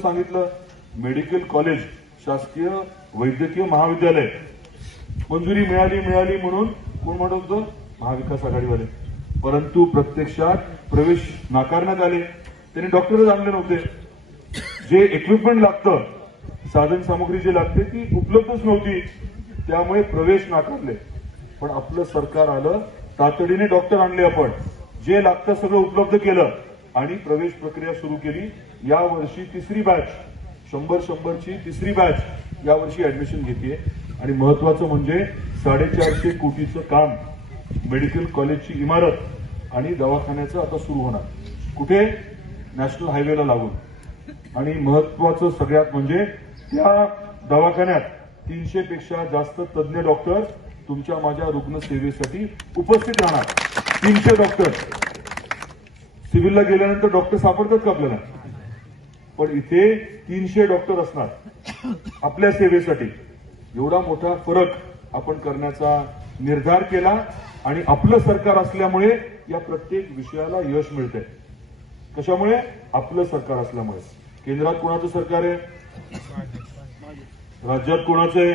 सांगितलं, medical college, शासकीय वैद्यकीय महाविद्यालय मंजुरी मिळाली म्हणून कोण म्हणत होतं? महाविकास आघाडीवाले. परंतु प्रत्यक्षात प्रवेश नाकारण्यात आले. त्यांनी डॉक्टरच आणले नव्हते. जे इक्विपमेंट लागतं, साधन सामग्री जे लागते ती उपलब्धच नव्हती. त्यामुळे प्रवेश नाकारले. पण आपलं सरकार आलं, तातडीने डॉक्टर आणले, आपण जे लागतं सगळं उपलब्ध केलं आणि प्रवेश प्रक्रिया सुरू केली. यावर्षी तिसरी बॅच 100ची तिसरी बॅच यावर्षी ऍडमिशन घेते. आणि महत्वाचं म्हणजे 450 कोटीचं काम, मेडिकल कॉलेजची इमारत आणि दवाखान्याचं आता सुरू होणार. कुठे? नॅशनल हायवेला लागून. आणि महत्वाचं सगळ्यात म्हणजे त्या दवाखान्यात 300 पेक्षा जास्त तज्ञ डॉक्टर तुमच्या माझ्या रुग्णसेवेसाठी उपस्थित राहणार. 300 डॉक्टर. सिव्हिलला गेल्यानंतर डॉक्टर सापडतात का आपल्याला? पण इथे 300 डॉक्टर असणार आपल्या सेवेसाठी. एवढा मोठा फरक आपण करण्याचा निर्धार केला आणि आपलं सरकार असल्यामुळे या प्रत्येक विषयाला यश मिळतंय. कशामुळे? आपलं सरकार असल्यामुळे. केंद्रात कोणाचं सरकार आहे? राज्यात कोणाचं आहे?